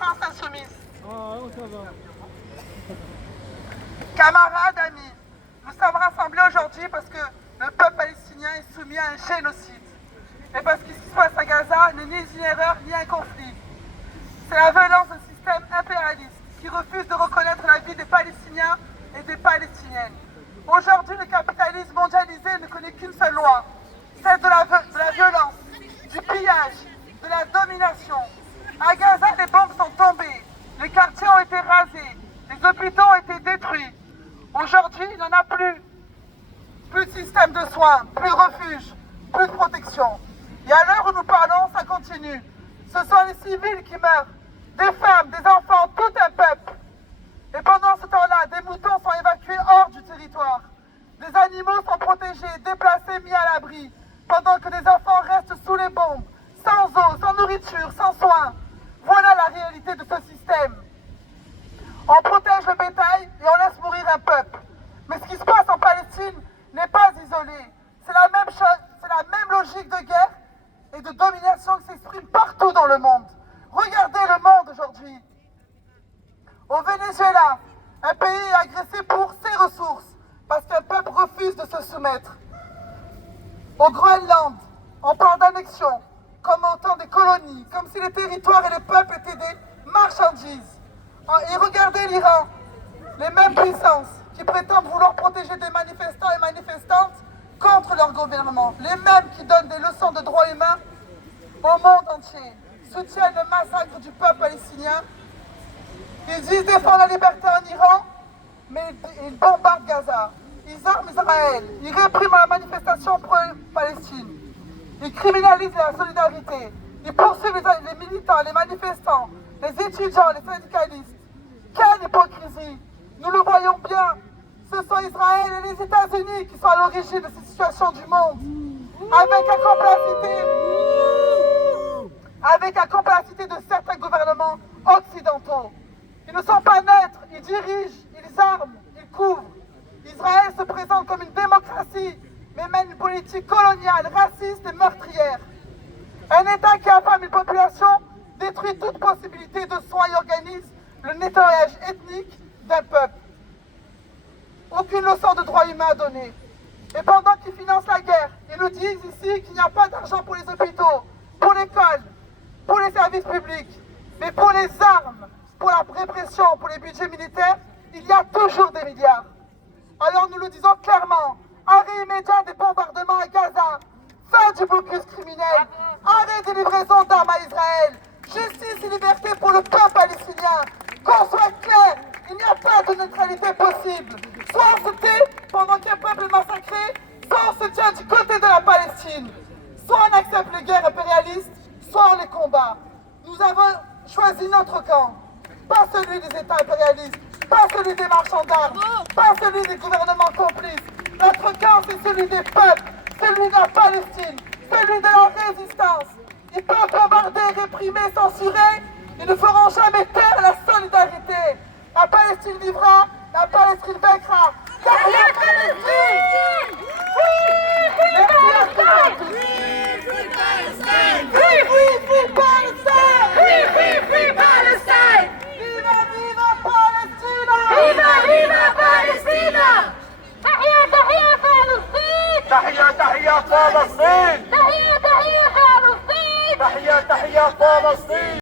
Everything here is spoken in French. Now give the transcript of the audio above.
France insoumise. Camarades, amis, nous sommes rassemblés aujourd'hui parce que le peuple palestinien est soumis à un génocide. Et parce que ce qui se passe à Gaza n'est ni une erreur ni un conflit. C'est la violence d'un système impérialiste qui refuse de reconnaître la vie des Palestiniens et des Palestiniennes. Aujourd'hui, le capitalisme mondialisé ne connaît qu'une seule loi, celle de la violence, du pillage, de la domination. À Gaza, les bombes sont tombées, les quartiers ont été rasés, les hôpitaux ont été détruits. Aujourd'hui, il n'y en a plus. Plus de système de soins, plus de refuge, plus de protection. Et à l'heure où nous parlons, ça continue. Ce sont les civils qui meurent, des femmes, des enfants, tout un peuple. Et pendant ce temps-là, des moutons sont évacués hors du territoire. Des animaux sont protégés, déplacés, mis à l'abri, pendant que des enfants restent sous les bombes, sans eau, sans nourriture, sans soins. Voilà la réalité de ce système. On protège le bétail et on laisse mourir un peuple. Mais ce qui se passe en Palestine n'est pas isolé. C'est la même chose, c'est la même logique de guerre et de domination qui s'exprime partout dans le monde. Regardez le monde aujourd'hui. Au Venezuela, un pays est agressé pour ses ressources, parce qu'un peuple refuse de se soumettre. Au Groenland, on parle d'annexion, comme en temps des colonies, comme si les territoires et les peuples étaient des marchandises. Et regardez l'Iran, les mêmes puissances qui prétendent vouloir protéger des manifestants et manifestantes contre leur gouvernement, les mêmes qui donnent des leçons de droits humains au monde entier, soutiennent le massacre du peuple palestinien. Ils disent défendre la liberté en Iran, mais ils bombardent Gaza. Ils arment Israël, ils répriment la manifestation pro-Palestine. Ils criminalisent la solidarité. Ils poursuivent les militants, les manifestants, les étudiants, les syndicalistes. Quelle hypocrisie! Nous le voyons bien. Ce sont Israël et les États-Unis qui sont à l'origine de cette situation du monde. Avec la complicité de certains gouvernements occidentaux. Ils ne sont pas neutres, ils dirigent, ils arment, ils couvrent. Israël se présente comme une démocratie, mais mène une politique coloniale, raciste et meurtrière. Un État qui affame une population détruit toute possibilité de soins et organise le nettoyage ethnique d'un peuple. Aucune leçon de droit humain à donner. Et pendant qu'ils financent la guerre, ils nous disent ici qu'il n'y a pas d'argent pour les hôpitaux, pour l'école, pour les services publics, mais pour les armes, pour la répression, pour les budgets militaires, il y a toujours des milliards. Alors nous le disons clairement, arrêt immédiat des bombardements à Gaza, fin du blocus criminel, arrêt des livraisons d'armes à Israël, justice et liberté pour le peuple palestinien. Qu'on soit clair, il n'y a pas de neutralité possible. Soit on se tait pendant qu'un peuple est massacré, soit on se tient du côté de la Palestine. Soit on accepte les guerres impérialistes, soit on les combat. Nous avons choisi notre camp, pas celui des États impérialistes, pas celui des marchands d'armes, pas celui des gouvernements complices. Notre camp, c'est celui des peuples, celui de la Palestine, celui de la résistance. Ils peuvent bombarder, réprimer, censurer, ils ne feront jamais taire la solidarité. La Palestine vivra, la Palestine vaincra. La Palestine! Merci à tous.